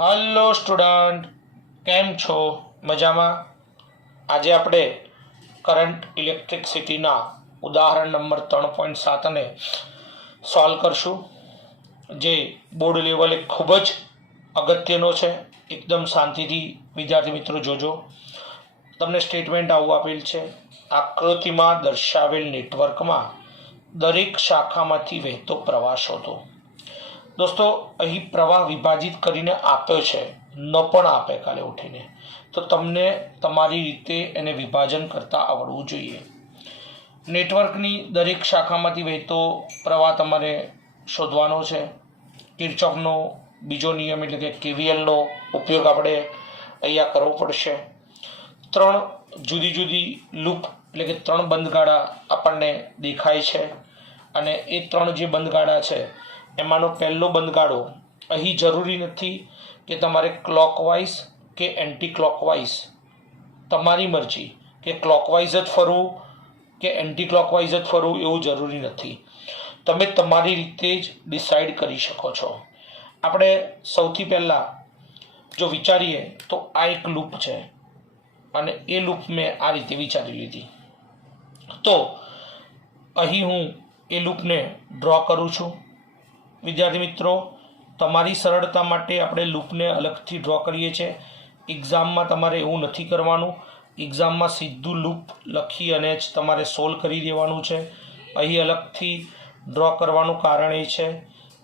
Hello student, કેમ છો? મજામાં? આજે આપણે કરંટ ઇલેક્ટ્રિસિટીના ઉદાહરણ નંબર 3.7 સોલ્વ કરશું, જે બોર્ડ લેવલે ખૂબ જ અગત્યનો છે. એકદમ શાંતિથી વિદ્યાર્થી મિત્રો જોજો. તમને સ્ટેટમેન્ટ આવું આપેલ છે: આકૃતિમાં દર્શાવેલ નેટવર્કમાં દરેક શાખામાંથી વહેતો પ્રવાહ શોધો. દોસ્તો, અહીં પ્રવાહ વિભાજિત કરીને આપ્યો છે, ન પણ આપે કાલે ઉઠીને, તો તમને તમારી રીતે એને વિભાજન કરતા આવડવું જોઈએ. નેટવર્કની દરેક શાખામાંથી વહેતો પ્રવાહ તમારે શોધવાનો છે. કિર્ચોફનો બીજો નિયમ એટલે કે કેવીએલનો ઉપયોગ આપણે અહીંયા કરવો પડશે. 3 જુદી જુદી લૂપ એટલે કે 3 બંધગાળા આપણને દેખાય છે, અને એ 3 જે બંધગાળા છે એમાંનો પહેલો બંધગાળો અહીં જરૂરી નથી કે તમારે ક્લોકવાઇઝ કે એન્ટી ક્લોકવાઇઝ, તમારી મરજી કે ક્લોકવાઇઝ જ ફરવું કે એન્ટી ક્લોકવાઇઝ જ ફરવું એવું જરૂરી નથી. તમે તમારી રીતે જ ડિસાઈડ કરી શકો છો. આપણે સૌથી પહેલાં જો વિચારીએ તો આ એક લૂપ છે, અને એ લૂપ મેં આ રીતે વિચારી લીધી. તો અહીં હું એ લૂપને ડ્રો કરું છું. વિદ્યાર્થી મિત્રો, તમારી સરળતા માટે આપણે લૂપને અલગથી ડ્રો કરીએ છીએ. એક્ઝામમાં તમારે એવું નથી કરવાનું. એક્ઝામમાં સીધું લૂપ લખી અને જ તમારે સોલ્વ કરી દેવાનું છે. અહીં અલગથી ડ્રો કરવાનું કારણ એ છે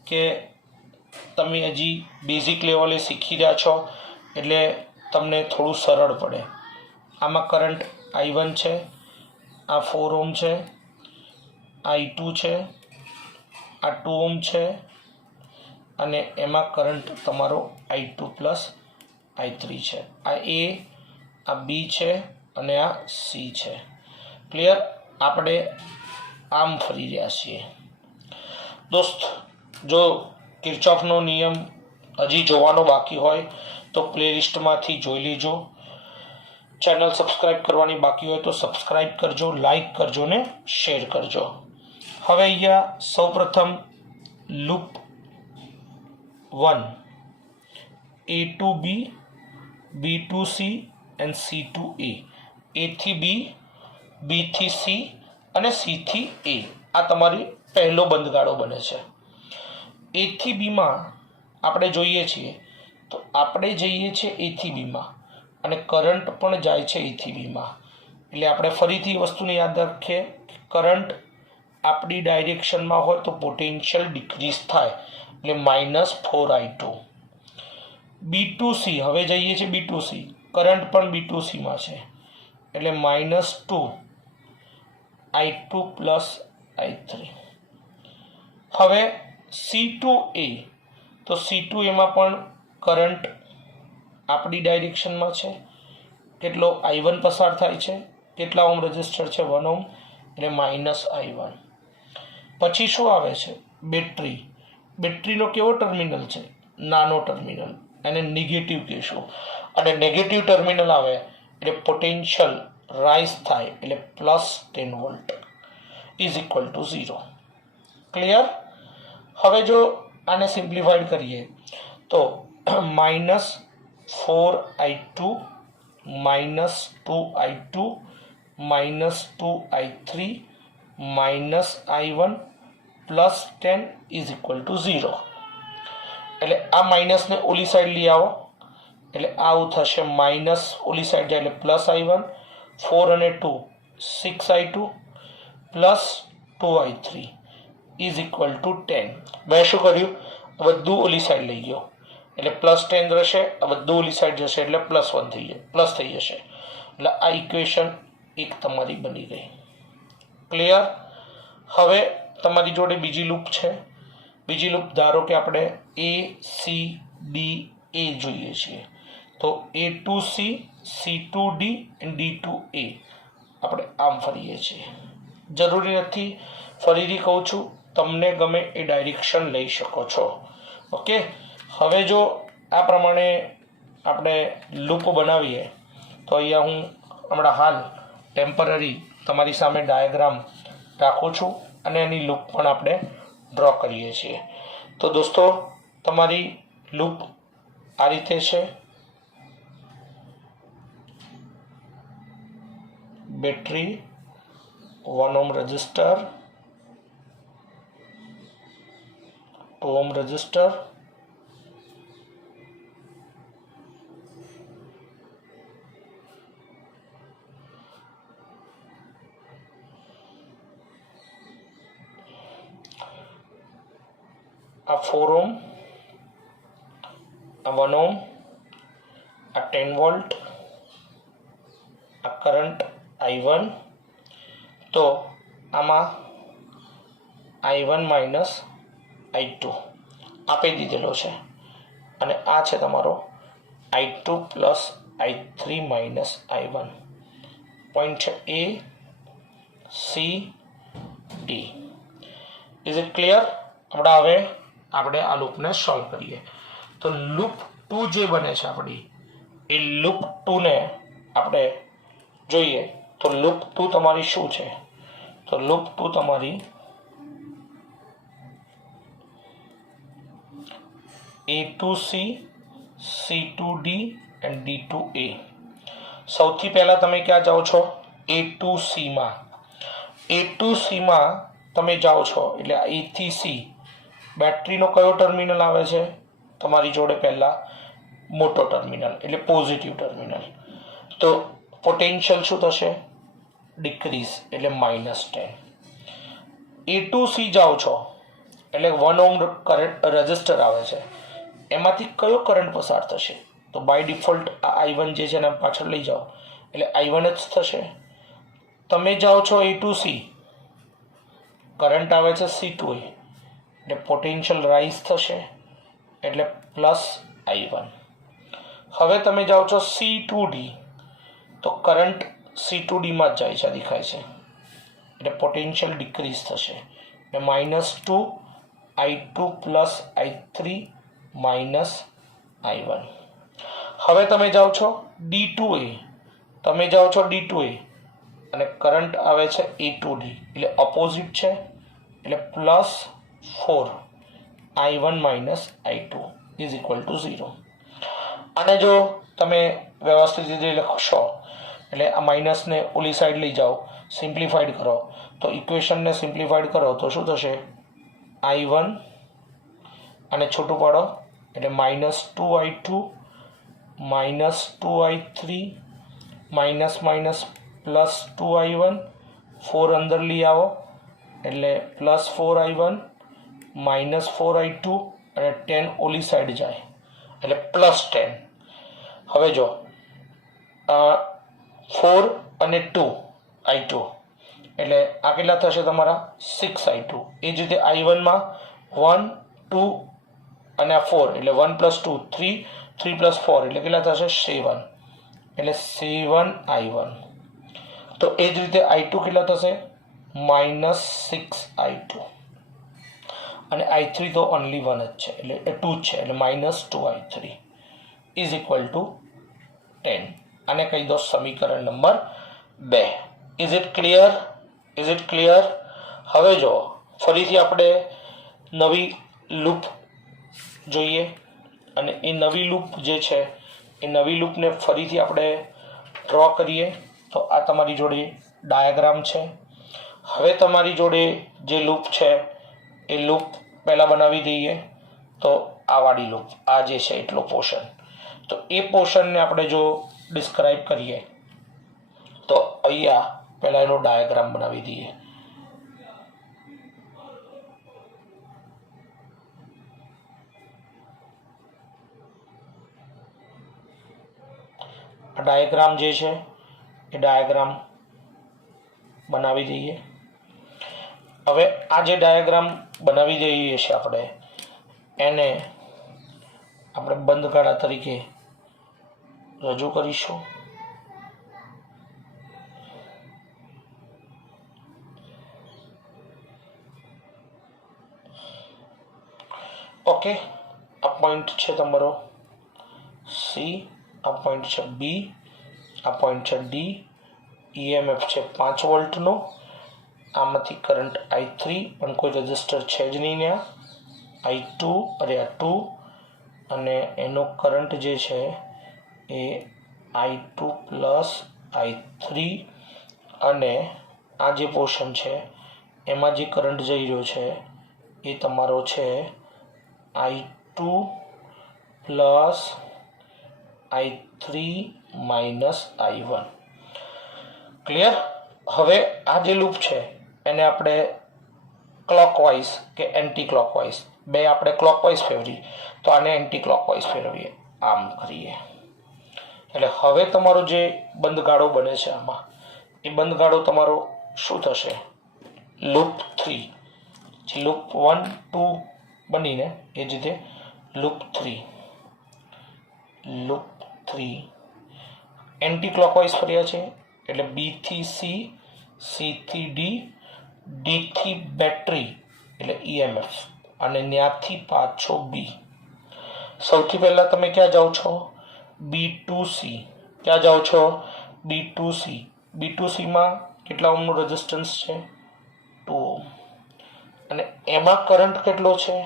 કે તમે હજી બેઝિક લેવલે શીખી રહ્યા છો, એટલે તમને થોડું સરળ પડે. આમાં કરંટ I1 છે, આ 4 ઓહ્મ છે, I2 છે, આ 2 ઓહ્મ છે, અને એમાં કરંટ તમારો I2 પ્લસ I3 છે. આ A, આ B છે, અને આ C છે. ક્લિયર? આપણે આમ ફરી રહ્યા છીએ. દોસ્ત, જો કિર્ચોફનો નિયમ હજી જોવાનો બાકી હોય તો પ્લેલિસ્ટમાંથી જોઈ લેજો. ચેનલ સબસ્ક્રાઈબ કરવાની બાકી હોય તો સબસ્ક્રાઈબ કરજો, લાઈક કરજો ને શેર કરજો. હવે અહીંયા સૌપ્રથમ loop 1 A to B, B to C and C to A, A થી B, B થી C અને C થી A, આ તમારી પહેલો બંધગાળો બને છે. A થી B માં આપણે જોઈએ છીએ તો આપણે જઈએ છીએ A થી B માં, અને કરંટ પણ જાય છે A થી B માં. એટલે આપણે ફરીથી વસ્તુને યાદ રાખીએ કે કરંટ આપણી ડાયરેક્શનમાં હોય તો પોટેન્શિયલ ડિક્રીઝ થાય, એટલે -4I2. B to C, હવે જઈએ છીએ B to C, કરંટ પણ B to C માં છે, એટલે -2I2 પ્લસ I3. હવે C to A, તો C to A માં પણ કરંટ આપણી ડાયરેક્શનમાં છે. કેટલો I1 પસાર થાય છે, કેટલા ઓહ્મ રજિસ્ટર છે? 1 ઓહ્મ, એટલે -I1. પછી શું આવે છે? બેટરી. બેટરીનો કેવો ટર્મિનલ છે? નાનો ટર્મિનલ, એને નેગેટિવ કહેશું. અને નેગેટિવ ટર્મિનલ આવે એટલે પોટેન્શિયલ રાઇઝ થાય, એટલે +10 volt is equal to 0. Clear? હવે જો આને સિમ્પ્લિફાઈડ કરીએ તો -4I2 -2I2 -2I3 -I1 +10 is equal to 0. એટલે આ માઇનસને ઓલી સાઈડ લઈ આવો, એટલે આવું થશે. માઇનસ ઓલી સાઈડ જાય એટલે +I1, 4 અને 2 6I2 +2I3 is equal to 10. મેં શું કર્યું? બધું ઓલી સાઈડ લઈ ગયો, એટલે +10 રહેશે. આ બધું ઓલી સાઈડ જશે એટલે +1 થઈ જાય, પ્લસ થઈ જશે. એટલે આ ઇક્વેશન એક તમારી બની ગઈ. ક્લિયર? હવે તમારી જોડે બીજી લૂપ છે. બીજી લૂપ ધારો કે આપણે A C D A જોઈએ છીએ, તો A to C, C to D and D to A આપણે આમ ફરીએ છીએ. જરૂરી નથી, ફરીથી કહું છું, તમને ગમે એ ડાયરેક્શન લઈ શકો છો. ઓકે? હવે જો આ પ્રમાણે આપણે લૂપ બનાવીએ તો અહીંયા હું હમણાં હાલ ટેમ્પરરી તમારી સામે ડાયાગ્રામ રાખું છું, અને એની લૂપ પણ આપણે ડ્રો કરીએ છીએ. તો દોસ્તો, તમારી લૂપ આ રીતે છે. Battery 1 ohm resistor, 2 ohm resistor, આ 4 ઓહ્મ, આ 1 ઓહ્મ, આ 10 વોલ્ટ, આ કરંટ I1. તો આમાં I1 માઇનસ I2 આપી દીધેલો છે અને આ છે તમારો I2 plus I3 minus I1. Point છે A, C, D. Is it clear? હવે આપણે આ લૂપને સોલ્વ કરીએ. તો લૂપ 2 જે બને છે આપણી, એ લૂપ 2 ને આપણે જોઈએ. તો લૂપ 2 તમારી શું છે? તો લૂપ 2 તમારી A2C, C2D and D2A. સૌથી પહેલા તમે ક્યાં જાઓ છો? A2C માં. A2C માં તમે જાઓ છો એટલે A થી C બેટરીનો કયો ટર્મિનલ આવે છે? તમારી જોડે પહેલા મોટો ટર્મિનલ એટલે પોઝિટિવ ટર્મિનલ. તો પોટેન્શિયલ શું થશે? ડિક્રીઝ એટલે -10. A2C જાઓ છો એટલે 1 ઓહ્મ રેઝિસ્ટર આવે છે, એમાંથી કયો કરંટ પસાર થશે? તો બાય ડિફોલ્ટ આ I1 જે છે એને પાછળ લઈ જાઓ એટલે I1 જ થશે. તમે જાઓ છો A2C, કરંટ આવે છે C2A એટલે પોટેન્શિયલ રાઇઝ થશે એટલે પ્લસ I1. હવે તમે જાઓ છો C2D, તો કરંટ C2D માં જ જાય છે, દેખાય છે, એટલે પોટેન્શિયલ ડિક્રીઝ થશે એટલે -2 I2 plus I3 minus I1. હવે તમે જાઓ છો D2A, તમે જાઓ છો D2A અને કરંટ આવે છે A2D એટલે ઓપોઝિટ છે એટલે +4 I1 minus I2 is equal to 0. અને જો તમે વ્યવસ્થિત રીતે લખશો એટલે આ માઇનસને ઓલી સાઈડ લઈ જાઓ, સિમ્પ્લિફાઈડ કરો, તો ઇક્વેશનને સિમ્પ્લિફાઈડ કરો તો શું થશે? I1 અને છૂટું પાડો એટલે -2I2 -2I3 +2I1, 4 અંદર લઈ આવો એટલે +4I1 -4I2 અને 10 ઓલી સાઈડ જાય એટલે +10. હવે જો 4 અને 2I2 એટલે આ કેટલા થશે તમારા? 6I2. એ જ રીતે I1 માં 1, 2 અને આ 4 એટલે 1 + 2 3, 3 + 4 એટલે કેટલા થશે? 7 એટલે 7I1. તો એ જ રીતે I2 કેટલા થશે? -6I2 અને I3 તો ઓનલી 1 જ છે એટલે 2 જ છે એટલે -2I3 ઇઝ ઇક્વલ ટુ 10. આને કહી દો સમીકરણ number 2. Is it clear? Is it clear? હવે જો ફરીથી આપણે નવી લૂપ જોઈએ અને એ નવી લૂપ જે છે એ નવી લૂપને ફરીથી આપણે ડ્રો કરીએ. તો આ તમારી જોડે ડાયાગ્રામ છે. હવે તમારી જોડે જે લૂપ છે એ લૂપ પહેલાં બનાવી દઈએ. તો આ વાળી લૂપ, આ જે છે એટલો પોર્શન, તો એ પોર્શનને આપણે જો ડિસ્ક્રાઇબ કરીએ તો અહીંયા પહેલાં એનો ડાયાગ્રામ બનાવી દઈએ. આ ડાયાગ્રામ જે છે એ ડાયાગ્રામ બનાવી દઈએ. હવે આ જે ડાયાગ્રામ બનાવી દઈએ છીએ આપણે, એને આપણે બંધ ગાળા તરીકે રજૂ કરીશું. ઓકે, આ પોઈન્ટ છે તમારો સી, આ પોઈન્ટ છે બી, આ પોઈન્ટ છે ડી. EMF છે 5 વોલ્ટનો. આમાંથી કરંટ I3 પણ કોઈ રજિસ્ટર છે જ નહીં. ત્યાં I2 અરે આ 2 અને એનો કરંટ જે છે એ I2 પ્લસ I3 અને આ જે પોર્શન છે એમાં જે કરંટ જઈ રહ્યો છે એ તમારો છે I2 plus I3 minus I1. Clear? હવે આ જે લૂપ છે એને આપણે ક્લોકવાઇઝ કે એન્ટી ક્લોકવાઇઝ, બે આપણે ક્લોકવાઇઝ ફેરવી તો આને એન્ટી ક્લોકવાઇઝ ફેરવીએ, આમ કરીએ. એટલે હવે તમારો જે બંધ ગાળો બને છે આમાં, એ બંધ ગાળો તમારો શું થશે? લૂપ 3. લૂપ 1 2 બનીને એ જ રીતે લૂપ 3 એન્ટી ક્લોકવાઇઝ ફર્યા છે. એટલે બી થી સી, સી થી ડી, ડી થી બેટરી એટલે EMF અને ત્યાંથી પાછો બી. સૌથી પહેલાં તમે ક્યાં જાઓ છો? B2C. ક્યાં જાઓ છો? B2C. B2Cમાં કેટલા ઓહમનું રેઝિસ્ટન્સ છે? 2 ઓહમ. અને એમાં કરંટ કેટલો છે?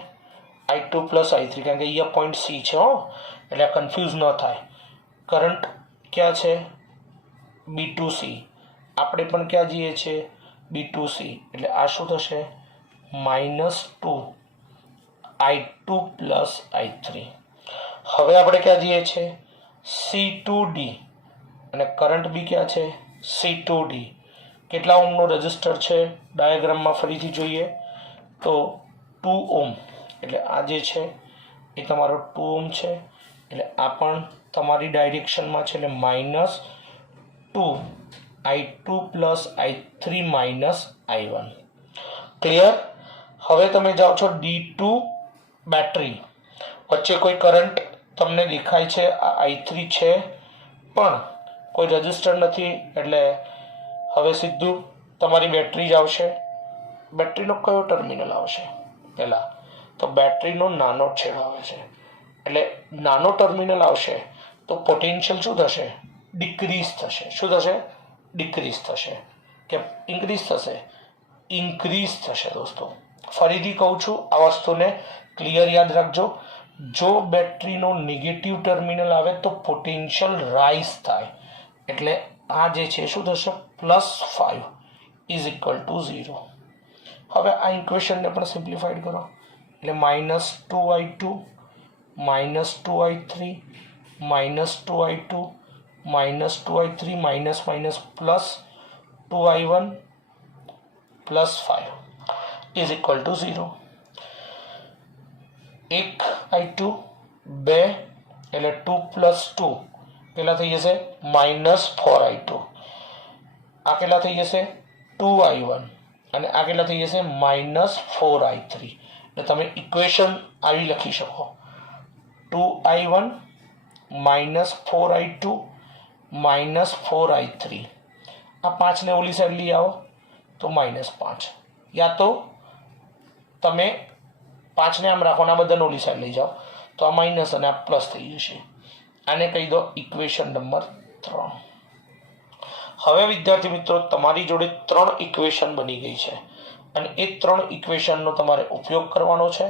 I2 પ્લસ I3, કારણ કે અહીંયા પોઈન્ટ સી છે હો, એટલે કન્ફ્યુઝ ન થાય. કરંટ ક્યાં છે? B2C. આપણે પણ ક્યાં જઈએ છીએ? B2C. એટલે આ શું થશે? -2 I2 પ્લસ I3. હવે આપણે ક્યાં જઈએ છીએ? C2D. અને કરંટ બી ક્યાં છે? C2D. કેટલા ઓહમનો રેઝિસ્ટર છે? ડાયાગ્રામમાં ફરીથી જોઈએ તો 2 ઓહમ. એટલે આ જે છે એ તમારો 2 ઓહમ છે. એટલે આ પણ તમારી ડાયરેક્શનમાં છે, એટલે -2 I2 plus I3 minus I1. Clear? હવે તમે જાઓ છો D2 બેટરી. વચ્ચે કોઈ કરંટ તમને દેખાય છે? આ I3 છે પણ કોઈ રજિસ્ટર નથી, એટલે હવે સીધું તમારી બેટરી જ આવશે. બેટરીનો કયો ટર્મિનલ આવશે? પહેલાં તો બેટરીનો નાનો છેડો આવે છે, એટલે નાનો ટર્મિનલ આવશે તો પોટેન્શિયલ શું થશે? ડિક્રીઝ થશે. શું થશે? ડિક્રીઝ થશે કે ઇન્ક્રીઝ થશે? ઇન્ક્રીઝ થશે. દોસ્તો ફરીથી કહું છું, આ વસ્તુને ક્લિયર યાદ રાખજો. જો બેટરીનો નેગેટિવ ટર્મિનલ આવે તો પોટેન્શિયલ રાઇઝ થાય, એટલે આ જે છે શું થશે? +5 ઇઝ ઇક્વલ ટુ 0. હવે આ ઇક્વેશનને પણ સિમ્પ્લિફાઈડ કરો, એટલે -2I2 -2I3 -2I2 -2I3 minus minus +2I1 +5 is equal to 0. 1I2 2 એટલે 2 + 2 કેટલા થઈ જશે? -4I2. આ કેટલા થઈ જશે? 2I1. અને આ કેટલા થઈ જશે? -4I3. એટલે તમે ઇક્વેશન આવી લખી શકો: 2I1 -4I2 -4I3. આ 5ને ઓલી સાઈડ લઈ આવો તો -5, યા તો તમે 5ને આમ રાખો અને આ બધાને ઓલી સાઈડ લઈ જાઓ તો આ માઇનસ અને આ પ્લસ થઈ જશે. આને કહી દો ઇક્વેશન નંબર 3. હવે વિદ્યાર્થી મિત્રો, તમારી જોડે 3 ઇક્વેશન બની ગઈ છે અને એ 3 ઇક્વેશનનો તમારે ઉપયોગ કરવાનો છે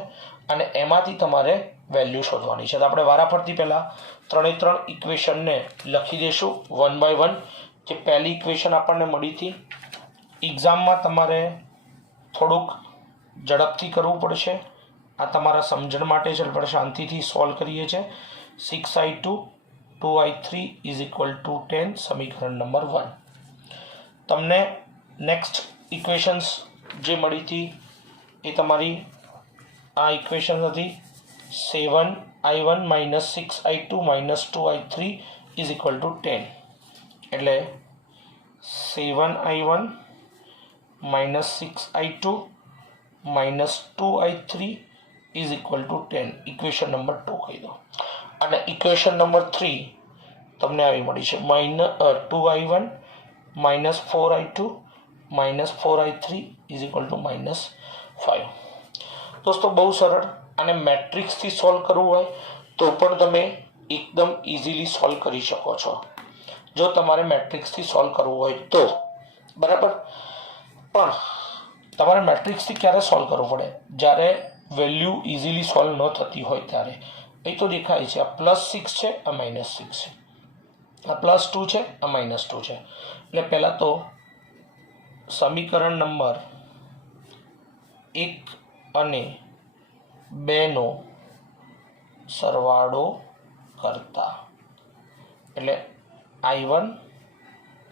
અને એમાંથી તમારે વેલ્યુ શોધવાની છે. તો આપણે વારાફરતી પહેલાં 3 ઇક્વેશનને લખી દઈશું 1 બાય 1. જે પહેલી ઇક્વેશન આપણને મળી હતી, એક્ઝામમાં તમારે થોડુંક ઝડપથી કરવું પડશે. આ તમારા સમજણ માટે છે, આપણે શાંતિથી સોલ્વ કરીએ છીએ. 6I2 2I3 is equal to 10, સમીકરણ નંબર 1. તમને નેક્સ્ટ ઇક્વેશન્સ જે મળી હતી એ તમારી આ ઇક્વેશન હતી 7I1 -6I2 -2I3 is equal to 10. એટલે 7I1 -6I2 -2I3 is equal to 10. Equation number 2 કહી દો. અને ઇક્વેશન નંબર 3 તમને આવી મળી છે 2I1 -4I2 -4I3 is equal to -5. દોસ્તો બહુ સરળ. અને મેટ્રિક્સથી સોલ્વ કરવું હોય તો પણ તમે એકદમ ઇઝીલી સોલ્વ કરી શકો છો, જો તમારે મેટ્રિક્સથી સોલ્વ કરવું હોય તો. બરાબર? પણ તમારે મેટ્રિક્સથી ક્યારે સોલ્વ કરવું પડે? જ્યારે વેલ્યુ ઇઝીલી સોલ્વ ન થતી હોય ત્યારે. એ તો દેખાય છે, આ +6 છે, આ -6 છે, આ +2 છે, આ -2 છે. એટલે પહેલાં તો સમીકરણ નંબર 1 અને 2 નો સરવાળો કરતા એટલે I1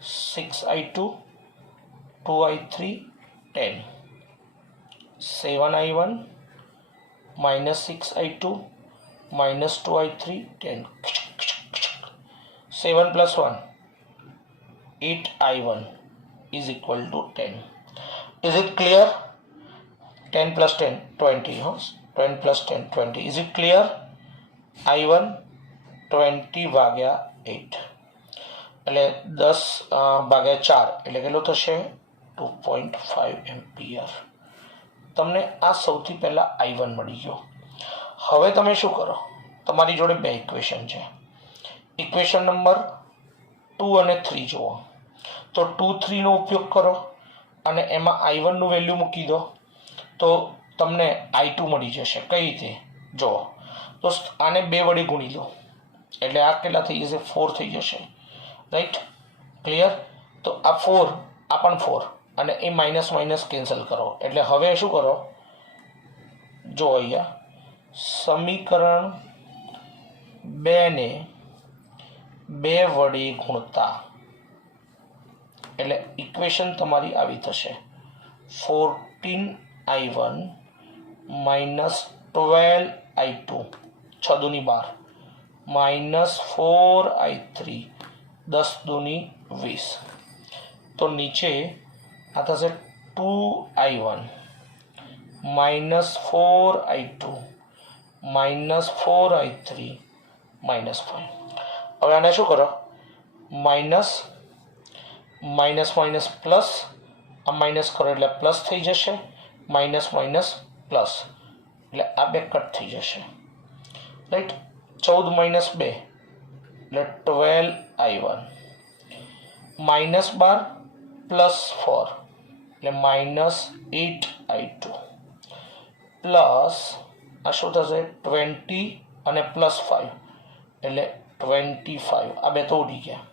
6I2 2I3 10 7I1 -6I2 -2I3 10 7 + 1 8I1 is equal to 10. Is it clear? 10 + 10 20. 10 + 10 20. Is it clear? I1 20 ભાગ્યા 8 એટલે 10 ભાગ્યા 4 એટલે કેટલું થશે 2.5 એમ્પિયર. તમને આ સૌથી પહેલા I1 મળી ગયો. હવે તમે શું કરો, તમારી જોડે બે ઇક્વેશન છે. ઇક્વેશન નંબર 2 અને 3 જુઓ તો 2 3 નો ઉપયોગ કરો અને એમાં I1 નું વેલ્યુ મૂકી દો તો તમને I2 મળી જશે. કઈ રીતે જુઓ તો આને 2 વડે ગુણી લો એટલે આ કેટલા થઈ જશે 4 થઈ જશે. Right, clear? તો આ 4 આ પણ 4 અને એ માઇનસ માઇનસ કેન્સલ કરો એટલે હવે શું કરો, જો અહીંયા સમીકરણ 2 ને 2 વડે ગુણતા એટલે ઇક્વેશન તમારી આવી થશે 14I1 -12I2 6 દુની 12 -4I3 10 દુની 20. તો નીચે આ થશે 2I1 -4I2 -4I3 -5. હવે આને શું કરો, માઇનસ માઇનસ માઇનસ પ્લસ, આ માઇનસ કરો એટલે પ્લસ થઈ જશે, માઇનસ માઇનસ પ્લસ એટલે આ બે કટ થઈ જશે. રાઈટ, 14 - 2 એટલે 12I1 -12 + 4 એટલે -8I2 પ્લસ આ શું થશે 20 અને +5 એટલે 25. આ બે તો ઉડી ગયા.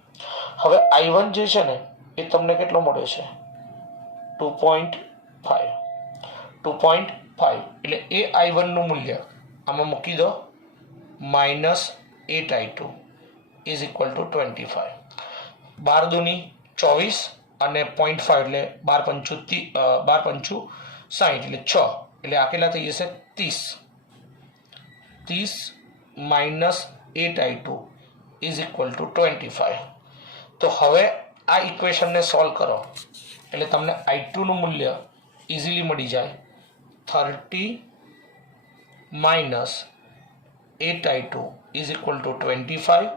હવે I1 જે છે ને એ તમને કેટલો મળે છે 2.5 એટલે એ I1 નું મૂલ્ય આમાં મૂકી દો -8I2 is equal to 25. 12 દુની 24 અને 0.5 એટલે 12 પંચું 60 એટલે 6 એટલે આ કેટલા થઈ જશે 30 -8I2 is equal to 25. તો હવે આ ઇક્વેશનને સોલ્વ કરો એટલે તમને I2 નું મૂલ્ય ઇઝીલી મળી જાય 30 -8I2 is equal to 25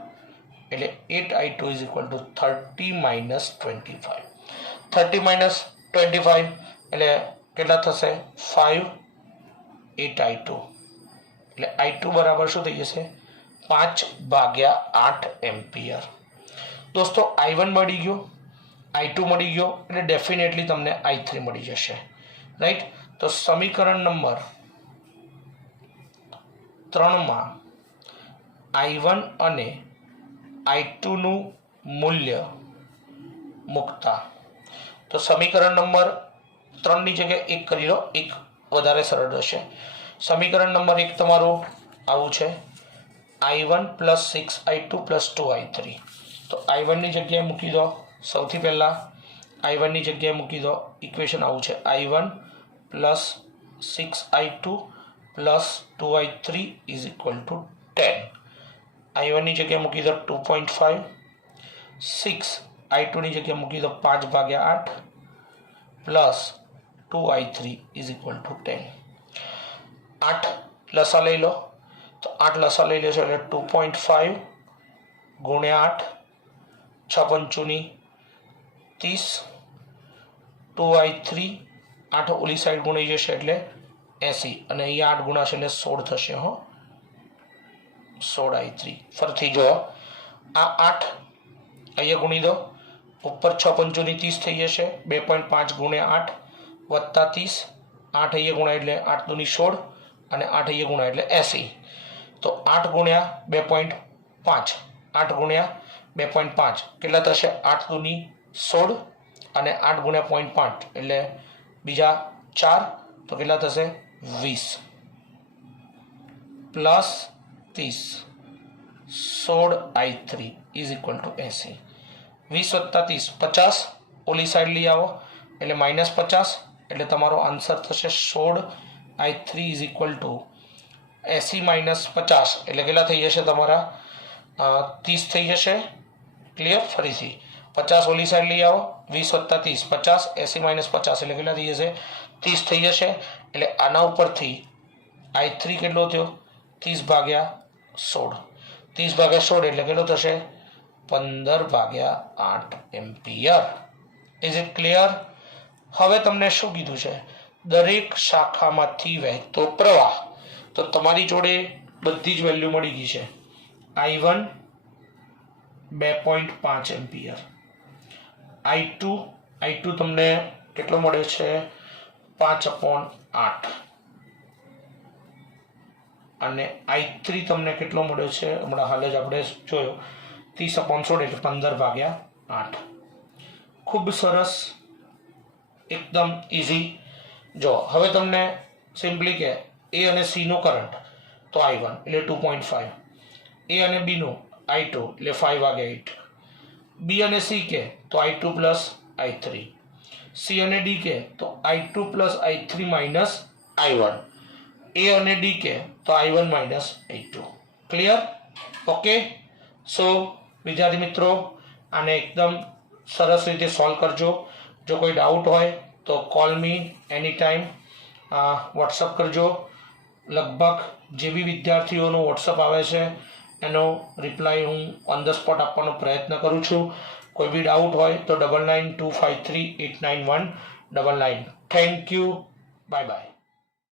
એટલે 8I2 is equal to 30 - 25. 30 - 25 એટલે કેટલા થશે 5 8I2 એટલે I2 બરાબર શું થઈ જશે 5/8 એમ્પિયર. દોસ્તો I1 મળી ગયો, I2 મળી ગયો એટલે ડેફિનેટલી તમને I3 મળી જશે. રાઈટ, તો સમીકરણ નંબર 3 માં I1 અને I2 નું મૂલ્ય મૂકતા તો સમીકરણ નંબર 3 ની જગ્યાએ 1 કરી લો, 1 વધારે સરળ રહેશે. સમીકરણ નંબર 1 તમારું આવું છે I1 + 6I2 + 2I3. તો I1 ની જગ્યાએ મૂકી દો, સૌથી પહેલા I1 ની જગ્યાએ મૂકી દો. ઇક્વેશન આવું છે I1 + 6I2 + 2I3 is equal to 10. I1 ની જગ્યાએ મૂકી દો 2.5, 6I2 ની જગ્યાએ મૂકી દો 5/8 plus 2I3 is equal to 10. 8 લસા લઈ લો તો 8 લસા લઈ લેશો એટલે 2.5 ગુણ્યા 8 6 × 5 = 30 2I3 8 ઓલી સાઈડ ગુણાઈ જશે એટલે 80 અને અહીંયા 8 ગુણાશે એટલે 16 થશે. 16I3 ફરીથી જો આ 8 અહીંયા ગુણી દો, ઉપર 6 × 5 = 30 થઈ જશે, 2.5 ગુણ્યા 8 + 30, 8 અહીંયા ગુણાય એટલે 8 × 2 = 16 અને 8 અહીંયા ગુણાય એટલે 80. તો 8 ગુણ્યા 2.5, 8 ગુણ્યા 2.5 કેટલા થશે? 8 દૂની 16 અને 8 ગુણ્યા 0.5 એટલે બીજા 4, તો કેટલા થશે? 20 plus 30, 16i3 is equal to 80. 20 વત્તા 30 50, ઓલી સાઈડ લઈ આવો એટલે -50, એટલે તમારો આન્સર થશે 16i3 ઇઝ ઇક્વલ ટુ 80 - 50 એટલે કેટલા થઈ જશે તમારા? 30 થઈ જશે. ક્લિયર? ફરીથી 50 ઓલી સાઈડ લઈ આવો, 20 વત્તા 30 50, 80 - 50 એટલે કેટલા થઈ જશે? 30 થઈ જશે. એટલે આના ઉપરથી i3 કેટલો થયો? 30/16, 30/16 એટલે કેટલો થશે? 15/8 એમ્પિયર. Is it clear? હવે તમને શું કીધું છે? દરેક શાખામાંથી વહેતો પ્રવાહ. તો તમારી જોડે બધી જ વેલ્યુ મળી ગઈ છે. i1 2.5 એમ્પિયર, i2 તમને કેટલો મળે છે? 5/8, અને i3 તમને કેટલો મળ્યો છે? હમણાં હાલ જ આપણે જોયો 30/16 એટલે 15/8. ખૂબ સરસ, એકદમ ઇઝી. જો હવે તમને સિમ્પલી કે એ અને સી નો કરંટ તો i1 એટલે 2.5, એ અને બી નો i2 એટલે 5/8, બી અને સી કે તો i2 પ્લસ i3, સી અને ડી કે તો i2 plus i3 minus i1, એ અને ડી કે તો i1 minus i2. Clear? Okay. સો વિદ્યાર્થી મિત્રો, આને એકદમ સરસ રીતે સોલ્વ કરજો. જો કોઈ ડાઉટ હોય તો કોલ મી એની ટાઈમ, વોટ્સઅપ કરજો. લગભગ જે બી વિદ્યાર્થીઓનો વોટ્સઅપ આવે છે એનો રિપ્લાય હું ઓન ધ સ્પોટ આપવાનો પ્રયત્ન કરું છું. કોઈ બી ડાઉટ હોય તો 9925389199. Thank you. Bye bye.